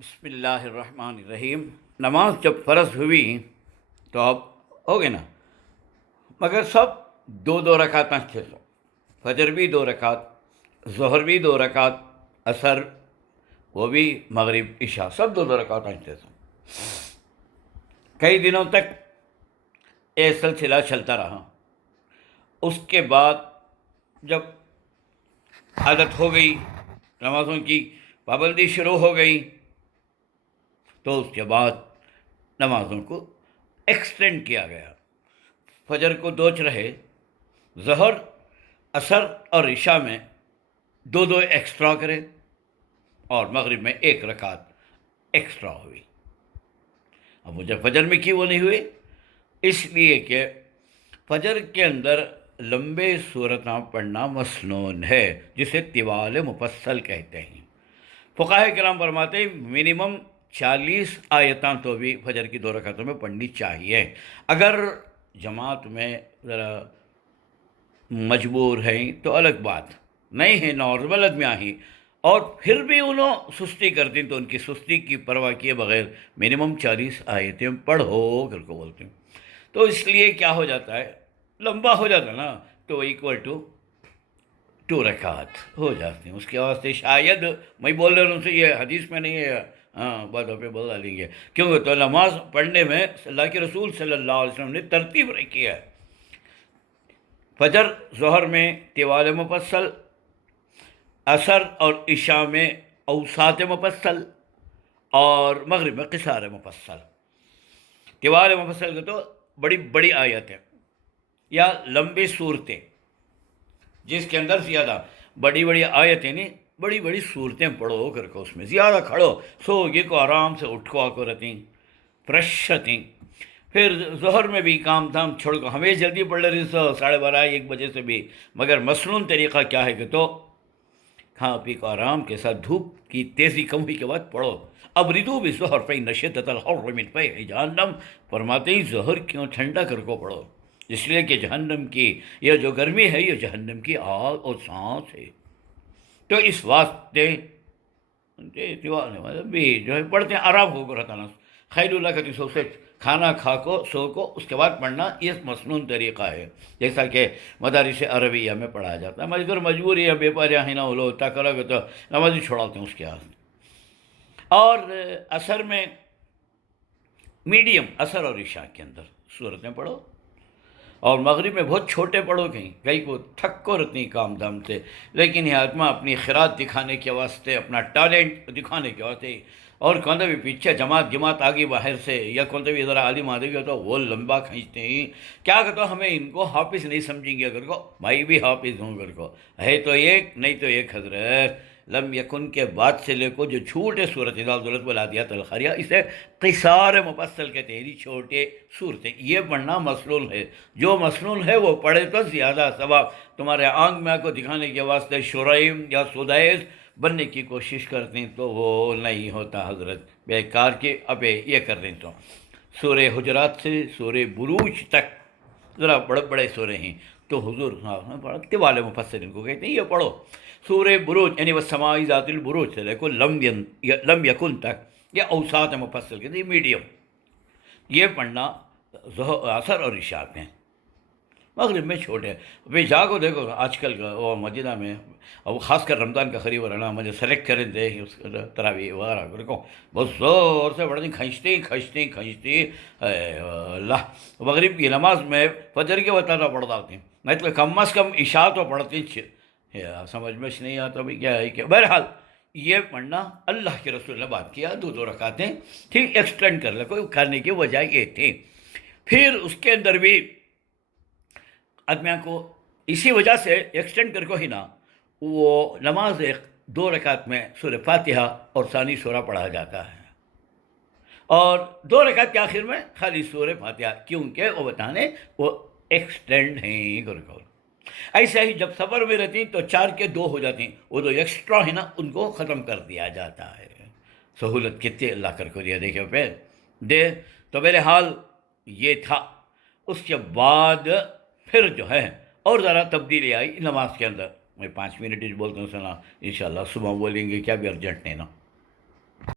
بسم اللہ الرحمن الرحیم۔ نماز جب فرض ہوئی تو اب ہو گئے نا، مگر سب دو دو رکعت تھے، سو فجر بھی دو رکعت، ظہر بھی دو رکعت، عصر وہ بھی، مغرب عشاء سب دو دو رکعت تھے۔ سو کئی دنوں تک یہ سلسلہ چلتا رہا۔ اس کے بعد جب عادت ہو گئی، نمازوں کی پابندی شروع ہو گئی، تو اس کے بعد نمازوں کو ایکسٹینڈ کیا گیا۔ فجر کو دو رہے، ظہر، عصر اور عشاء میں دو دو ایکسٹرا کرے، اور مغرب میں ایک رکعت ایکسٹرا ہوئی۔ اب وہ جب فجر میں کیوں وہ نہیں ہوئی؟ اس لیے کہ فجر کے اندر لمبے سورتاں پڑھنا مسنون ہے، جسے طوال مفصل کہتے ہیں۔ فقہاء کرام فرماتے ہیں منیمم 40 آیتاں تو بھی فجر کی دو رکعتوں میں پڑھنی چاہیے۔ اگر جماعت میں ذرا مجبور ہیں تو الگ بات، نہیں ہے نارمل آدمیاں ہی اور پھر بھی انہوں سستی کرتی تو ان کی سستی کی پرواہ کیے بغیر منیمم 40 آیتیں پڑھو کر کو بولتے ہیں۔ تو اس لیے کیا ہو جاتا ہے، لمبا ہو جاتا ہے نا، تو ایکول ٹو 2 رکعت ہو جاتی ہیں۔ اس کے واسطے شاید میں بول رہا ہوں سے یہ حدیث میں نہیں ہے، ہاں باتوں پہ بول ڈالیں گے، کیونکہ تو نماز پڑھنے میں اللہ کے رسول صلی اللہ علیہ وسلم نے ترتیب رکھی ہے۔ فجر ظہر میں طوال مفصل، عصر اور عشاء میں اوساط مفصل، اور مغرب میں قصار مفصل۔ طوال مفصل کے تو بڑی بڑی آیتیں یا لمبی صورتیں، جس کے اندر زیادہ بڑی بڑی آیتیں نہیں، بڑی بڑی صورتیں پڑھو کر کو، اس میں زیادہ کھڑو سو یہ کو آرام سے اٹھو آ کو رہتی فریش رہتی۔ پھر ظہر میں بھی کام دھام چھوڑ کو ہمیں جلدی پڑھ رہی سو 12:30 1 بجے سے بھی، مگر مسنون طریقہ کیا ہے کہ تو کھا پی کو آرام کے ساتھ دھوپ کی تیزی کم ہوئی کے بعد پڑھو۔ اب ردو بھی ظہر فإن شدۃ الحر من فیح جہنم، فرماتے ہیں ظہر کیوں ٹھنڈا کر کو پڑھو، اس لیے کہ جہنم کی یہ جو گرمی ہے یہ جہنم کی آگ اور سانس ہے۔ تو اس واسطے بھی جو ہے پڑھتے ہیں، آرام ہو کو رہتا نا، خیر اللہ کا سو سے کھانا کھا کو سو کو اس کے بعد پڑھنا یہ مسنون طریقہ ہے، جیسا کہ مدارس عربیہ میں پڑھا جاتا ہے۔ مگر مجبوری ہے، بے پاریا ہی نہ ہو لو تا کرو گے تو نماز ہی چھوڑاتے ہیں اس کے ہاتھ۔ اور عصر میں میڈیم، عصر اور عشاء کے اندر صورتیں پڑھو، اور مغرب میں بہت چھوٹے پڑھو، کہیں کو تھک کو رہتی کام دھام سے، لیکن یہ آدمی اپنی خیرات دکھانے کے واسطے، اپنا ٹیلنٹ دکھانے کے واسطے، اور کون بھی پیچھے جماعت آگے باہر سے، یا کون بھی ذرا عالم آدمی ہو تو وہ لمبا کھینچتے ہیں، کیا کہتا ہوں ہمیں ان کو حافظ نہیں سمجھیں گے اگر کو، بھائی بھی حافظ ہوں اگر کو ہے تو ایک، نہیں تو ایک حضرت لم یکن کے بعد سے لے کو جو چھوٹے صورت ذالت ولادیات الخریہ، اسے قصار مفصل کہتے ہیں، چھوٹے صورتیں، یہ پڑھنا مسنون ہے۔ جو مسنون ہے وہ پڑھے تو زیادہ ثواب۔ تمہارے آنکھ میں کو دکھانے کے واسطے شریم یا سدیس بننے کی کوشش کرتے ہیں تو وہ نہیں ہوتا حضرت، بیکار کے ابے یہ کر دیں۔ تو سورہ حجرات سے سورہ بروج تک ذرا بڑے بڑے سورے ہیں، تو حضور طوال مفصل ان کو کہتے ہیں، یہ پڑھو۔ سورہ بروج یعنی والسماء ذات البروج سے لے کو لم یکن تک، یہ اوساط مفصل کہتے ہیں، میڈیم، یہ پڑھنا عصر اور عشاء میں۔ مغرب میں چھوٹے ابھی جا کو دیکھو آج کل وہ مدینہ میں، اور خاص کر رمضان کا قریب رہنا، مجھے سلیکٹ کریں دے اس تراویح وغیرہ کو بہت زور سے پڑھتی، کھنچتی اللہ۔ مغرب کی نماز میں فجر کے وقت پڑھ ڈالتی، نہیں تو کم از کم عشاء تو پڑھتی، سمجھ میں نہیں آتا بھی کیا ہے کہ بہرحال یہ پڑھنا اللہ کے رسول نے بات کیا، دو دو رکعتیں ٹھیک ایکسٹینڈ کر لے، کوئی کرنے کی وجہ یہ تھی۔ پھر اس کے اندر بھی آدمیاں کو اسی وجہ سے ایکسٹینڈ کر کو ہی نا، وہ نماز 2 رکعت میں سورہ فاتحہ اور ثانی سورہ پڑھا جاتا ہے، اور 2 رکعت کے آخر میں خالی سورہ فاتحہ، کیونکہ وہ بتانے وہ ایکسٹینڈ ہیں کر کو۔ ایسے ہی جب سفر میں رہتی تو 4 کے 2 ہو جاتی ہیں، وہ جو ایکسٹرا ہے نا ان کو ختم کر دیا جاتا ہے۔ سہولت کتنی اللہ کر کو دیا، دیکھو پہ دے۔ تو میرے حال یہ تھا۔ اس کے بعد پھر جو ہے اور ذرا تبدیلی آئی نماز کے اندر۔ میں 5 منٹ بولتا ہوں سنا، انشاءاللہ صبح بولیں گے، کیا بھی ارجنٹ نہیں نا۔